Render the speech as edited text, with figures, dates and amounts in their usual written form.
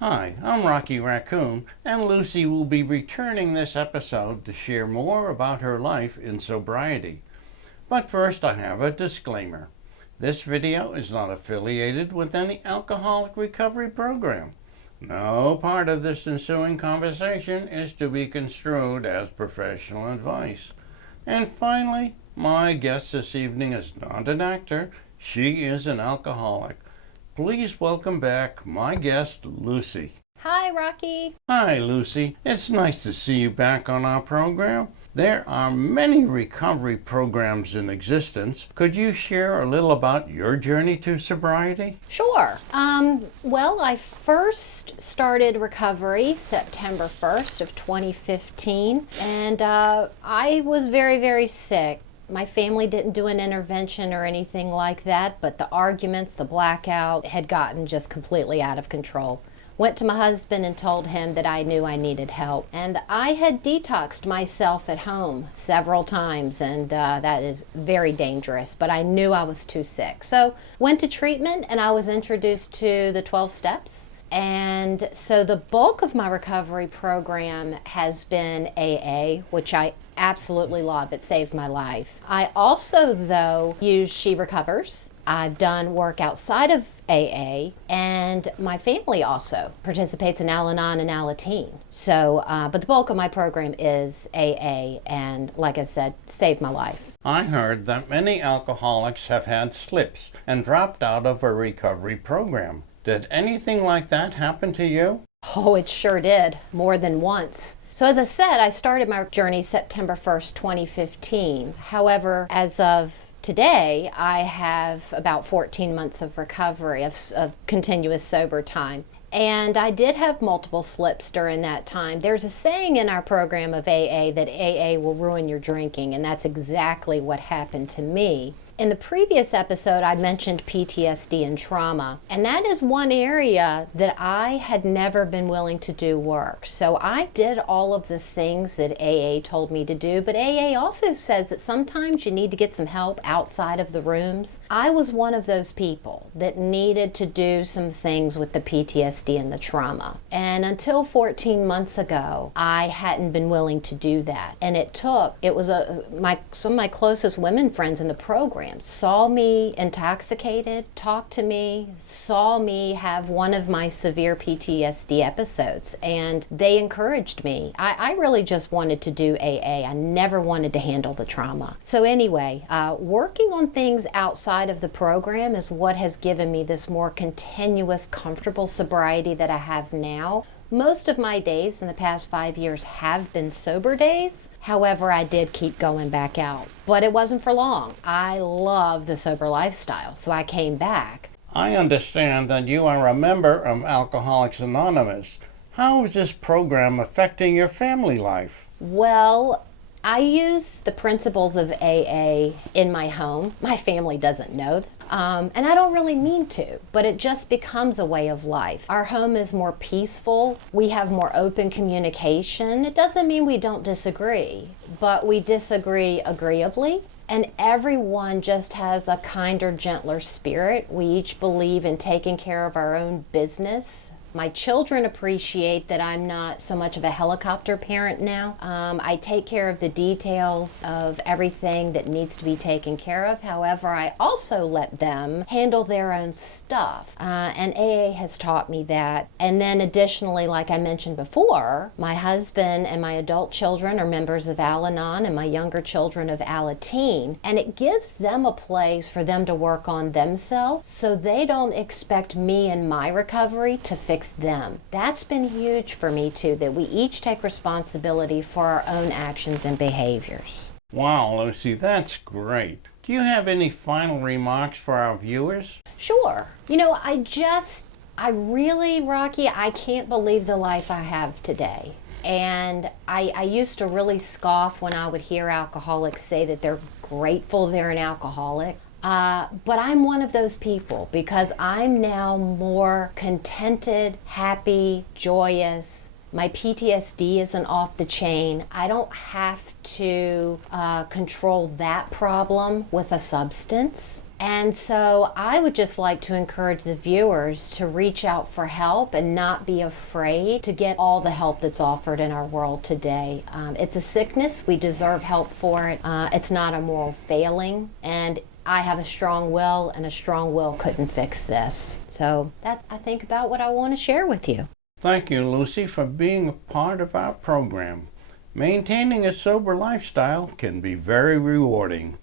Hi, I'm Rocky Raccoon, and Lucy will be returning this episode to share more about her life in sobriety. But first I have a disclaimer. This video is not affiliated with any alcoholic recovery program. No part of this ensuing conversation is to be construed as professional advice. And finally, my guest this evening is not an actor, she is an alcoholic. Please welcome back my guest, Lucy. Hi, Rocky. Hi, Lucy. It's nice to see you back on our program. There are many recovery programs in existence. Could you share a little about your journey to sobriety? Sure. Well, I first started recovery September 1st of 2015, and I was very, very sick. My family didn't do an intervention or anything like that, but the arguments, the blackout had gotten just completely out of control. Went to my husband and told him that I knew I needed help. And I had detoxed myself at home several times, and that is very dangerous, but I knew I was too sick. So went to treatment, and I was introduced to the 12 steps. And so the bulk of my recovery program has been AA, which I absolutely love. It saved my life. I also, though, use She Recovers. I've done work outside of AA, and my family also participates in Al-Anon and Alateen. So, but the bulk of my program is AA, and like I said, saved my life. I heard that many alcoholics have had slips and dropped out of a recovery program. Did anything like that happen to you? Oh, it sure did, more than once. So as I said, I started my journey September 1st, 2015. However, as of today, I have about 14 months of recovery, of continuous sober time. And I did have multiple slips during that time. There's a saying in our program of AA that AA will ruin your drinking, and that's exactly what happened to me. In the previous episode, I mentioned PTSD and trauma, and that is one area that I had never been willing to do work. So I did all of the things that AA told me to do, but AA also says that sometimes you need to get some help outside of the rooms. I was one of those people that needed to do some things with the PTSD and the trauma. And until 14 months ago, I hadn't been willing to do that. And some of my closest women friends in the program saw me intoxicated, talked to me, saw me have one of my severe PTSD episodes, and they encouraged me. I really just wanted to do AA. I never wanted to handle the trauma. So anyway, working on things outside of the program is what has given me this more continuous, comfortable sobriety that I have now. Most of my days in the past 5 years have been sober days. However, I did keep going back out, but it wasn't for long. I love the sober lifestyle, so I came back. I understand that you are a member of Alcoholics Anonymous. How is this program affecting your family life? Well, I use the principles of AA in my home. My family doesn't know and I don't really mean to, but it just becomes a way of life. Our home is more peaceful. We have more open communication. It doesn't mean we don't disagree, but we disagree agreeably. And everyone just has a kinder, gentler spirit. We each believe in taking care of our own business. My children appreciate that I'm not so much of a helicopter parent now. I take care of the details of everything that needs to be taken care of. However, I also let them handle their own stuff. And AA has taught me that. And then additionally, like I mentioned before, my husband and my adult children are members of Al-Anon and my younger children of Alateen. And it gives them a place for them to work on themselves so they don't expect me and my recovery to fix them. That's been huge for me too, that we each take responsibility for our own actions and behaviors. Wow, Lucy, that's great. Do you have any final remarks for our viewers? Sure. I really, Rocky, I can't believe the life I have today. And I used to really scoff when I would hear alcoholics say that they're grateful they're an alcoholic. But I'm one of those people because I'm now more contented, happy, joyous. My PTSD isn't off the chain. I don't have to control that problem with a substance. And so I would just like to encourage the viewers to reach out for help and not be afraid to get all the help that's offered in our world today. It's a sickness. We deserve help for it. It's not a moral failing. And I have a strong will, and a strong will couldn't fix this. So that's, I think, about what I want to share with you. Thank you, Lucy, for being a part of our program. Maintaining a sober lifestyle can be very rewarding.